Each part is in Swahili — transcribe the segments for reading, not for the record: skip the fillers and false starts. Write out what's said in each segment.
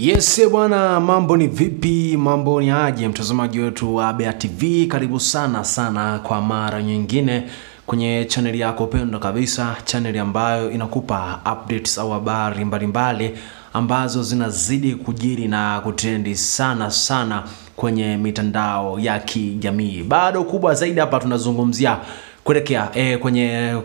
Yes bwana, mambo ni vipi, mambo ni aje mtazamaji wetu wa Bea TV. Karibu sana kwa mara nyingine kwenye channel yako pendwa kabisa, channel ambayo inakupa updates au habari mbalimbali ambazo zinazidi kujiri na kutrendi sana kwenye mitandao ya kijamii. Bado kubwa zaidi hapa tunazungumzia kuelekea kwenye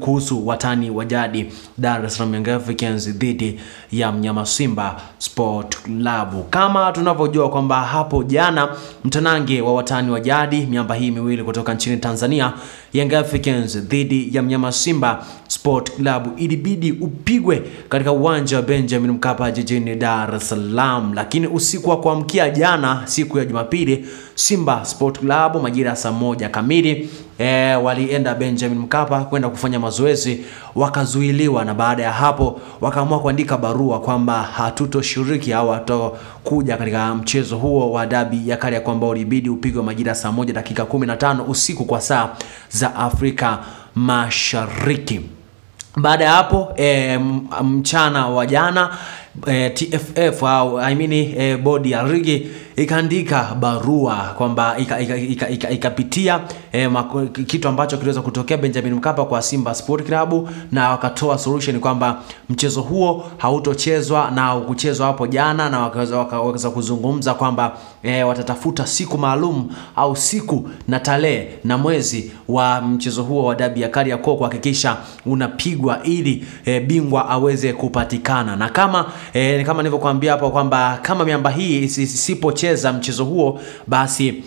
kuhusu watani wa jadi Dar es Salaam Young Africans dhidi ya mnyama Simba Sport Club. Kama tunavyojua kwamba hapo jana mtanange wa watani wa jadi miamba hii miwili kutoka nchini Tanzania, Young Africans dhidi ya mnyama Simba Sport Club, ilibidi upigwe katika uwanja wa Benjamin Mkapa jijini Dar es Salaam. Lakini usiku wa kuamkia jana, siku ya Jumapili, Simba Sport Club majira ya saa 1 kamili walienda Benjamin Mkapa kwenda kufanya mazoezi, wakazuiliwa, na baada ya hapo wakaamua kuandika barua kwamba hatutoshiriki au hatokuja katika mchezo huo wa dabi ya Kariakoo ambao ulibidi upigwe majira saa 1 dakika 15 usiku kwa saa za Afrika Mashariki. Baada ya hapo mchana wa jana TFF au bodi ya ligi ikaandika barua kwamba ikapitia kitu ambacho kiliweza kutokea Benjamin Mkapa kwa Simba Sport Club, na wakatoa solution kwamba mchezo huo hautochezwa na kuchezwa hapo jana, na wakaweza kuzungumza kwamba watatafuta siku maalum au siku na tarehe na mwezi wa mchezo huo wa dabi ya Kariakoo kuhakikisha unapigwa ili bingwa aweze kupatikana. Na kama nilivyokuambia hapo kwamba kama miamba hii isipocheza mchezo huo, basi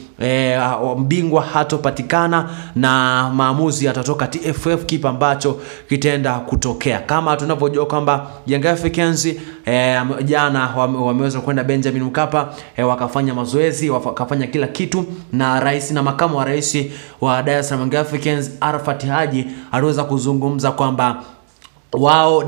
bingwa hatopatikana na maamuzi yatatoka TFF, kipa ambacho kitenda kutokea. Kama tunavyojua kwamba Young Africans jana wameweza kwenda Benjamin Mkapa, wakafanya mazoezi, wakafanya kila kitu, na rais na makamu wa rais wa Dar es Salaam Young Africans Arafat Haji aliweza kuzungumza kwamba wao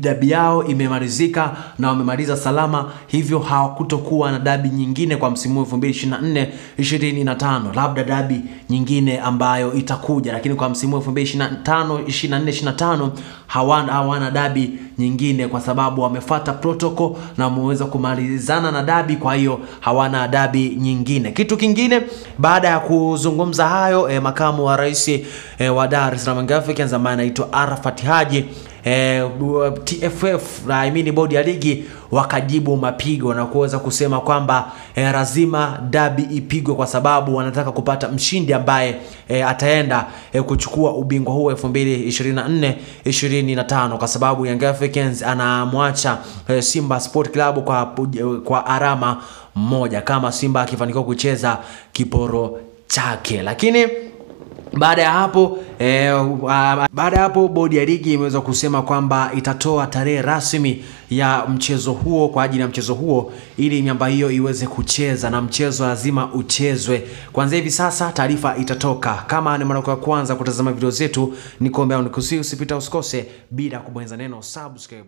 dabi yao imemalizika na wamemaliza salama, hivyo hawakutokuwa na dabi nyingine kwa msimu 2024-2025, labda dabi nyingine ambayo itakuja, lakini kwa msimu 2025-2024-2025 hawana dabi nyingine kwa sababu wamefuata protocol na wameweza kumalizana na dabi, kwa hiyo hawana dabi nyingine. Kitu kingine, baada ya kuzungumza hayo makamu wa rais wa Dar es Salaam Young Africans ambaye anaitwa Arafat Haji, TFF bodi ya ligi wakajibu mapigo na kuweza kusema kwamba lazima dabi ipigwe kwa sababu wanataka kupata mshindi ambaye ataenda kuchukua ubingwa huo 2024-2025, kwa sababu Young Africans anamwacha Simba Sport Club kwa alama moja kama Simba akifanikiwa kucheza kiporo chake. Lakini baada ya hapo bodi ya ligi imeweza kusema kwamba itatoa tarehe rasmi ya mchezo huo kwa ajili ya mchezo huo ili miamba hiyo iweze kucheza, na mchezo lazima uchezwe. Kwanza hivi sasa taarifa itatoka. Kama ni mara ya kwanza kutazama video zetu, nikombe au nikusii usikose bila kubonyeza neno subscribe.